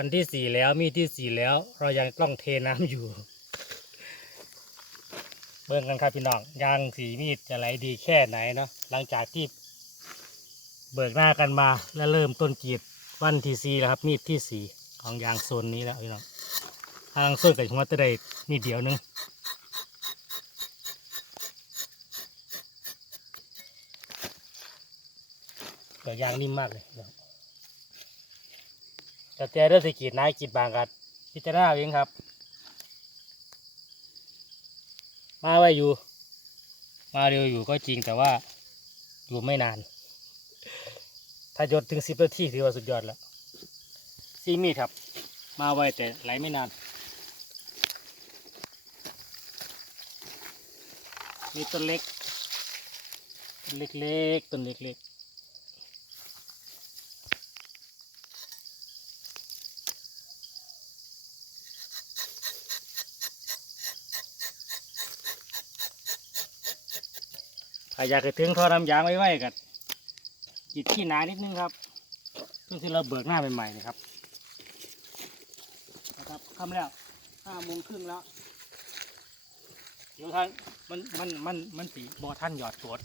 วันที่สี่แล้วมีดที่สี่แล้ว เรายังต้องเทน้ำอยู่ เบิ่งกันครับพี่น้องยางสีมีดจะไหลดีแค่ไหนเนาะหลังจากที่เบิกหน้ากันมาและเริ่มต้นกีดวันที่สี่แล้วครับมีดที่สี่ของยางโซนนี้แล้วพี่น้องทางโซนกับหัวตะได้มีดเดียวนึงเกิดยางนิ่มมากเลย แต่แต่เรื่องสกรีดนายกรีดบางกันพิจารณาเอาเองครับ มาไว้อยู่ มาเร็วอยู่ก็จริงแต่ว่าอยู่ไม่นาน ถ้าหยดถึงสิบนาทีถือว่าสุดยอดแล้วซีมีดครับ มาไวแต่ไหลไม่นาน มีต้นเล็กต้นเล็กๆต้นเล็กๆ ถ้าอยากจะถึงท่อน้ำยางไว้ไว้กันจิตที่หนานิดนึงครับเพิ่งที่เราเบิกหน้าใหม่ๆนะครับนะครับค่ำแล้วห้าโมงครึ่งแล้วเดี๋ยวท่านมันมันมันมันสีบอท่านหยอดสวด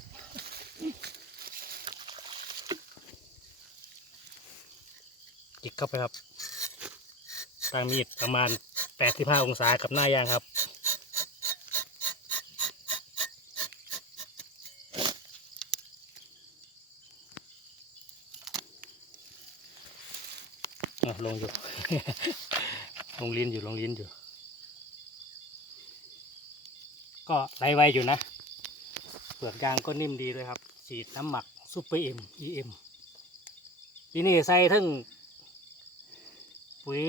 จิกเข้าไปครับตั้งมีดประมาณ 85 องศากับหน้ายางครับ ลงอยู่ ลงลิ้นอยู่ลงลิ้นอยู่ ก็ไรไวอยู่นะ เปลือกยางก็นิ่มดีเลยครับ ฉีดน้ำหมักซูเปอร์เอ็มเอ็มทีนี่ใส่ทั้งปุ๋ย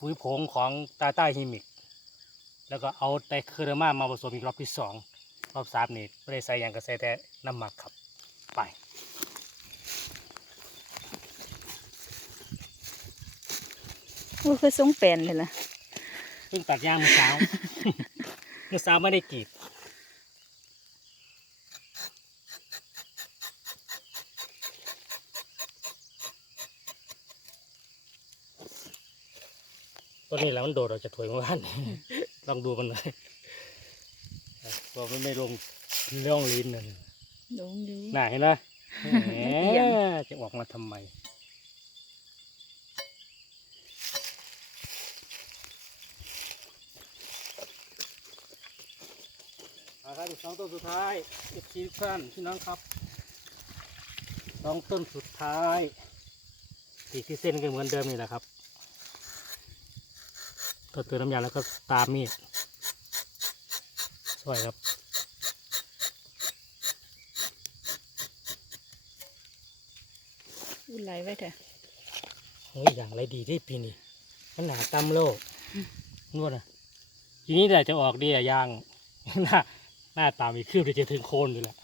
ปุ๋ยผงของตาต้าฮิมิก แล้วก็เอาไตรเคอร์มามาผสมอีกรอบที่สองรอบสามนี่ไม่ได้ใส่ยางก็ใส่แต่น้ำหมักครับไป โอ้คือทรงแปลนเลยล่ะเพิ่งตัดยางเมื่อเช้าเมื่อเช้าไม่ได้กรีดต้นนี้แหล้วมันโดดออกจากถวยเมื่อวานลองดูมันหน่อยว่ามันไม่ลงล่องลิ้นน่ะลงอยู่น่าเห็นไหมแหมเอียงจะออกมาทำไม ครับอีกสองต้นสุดท้ายเอฟซีทุกท่านพี่น้องครับสองต้นสุดท้ายตีที่เส้นก็เหมือนเดิมนี่แหละครับตัวเติมน้ำยาแล้วก็ตามมีดสวยครับอุ่นไหลไว้เถอะโอ้ยอย่างไรดีที่ปีนี้มันหนาตำโลกนวดนะทีนี้แต่จะออกดีอะยางหน้า หน้าตามอีกคืบเดี๋ยวจะถึงโคนอยู่แหละ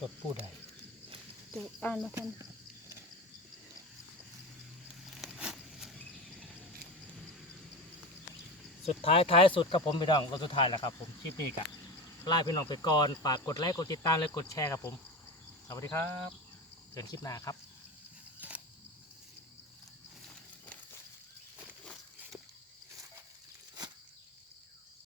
รถผู้ใดตูอ่านมาทัน สุดท้ายท้ายสุดครับผมพี่น้องรถสุดท้ายแล้วครับผมคลิปนี้กะลาพี่น้องไปก่อนฝากกดไลค์กดติดตามและกดแชร์ครับผมสวัสดีครับเจอกันคลิปหน้าครับ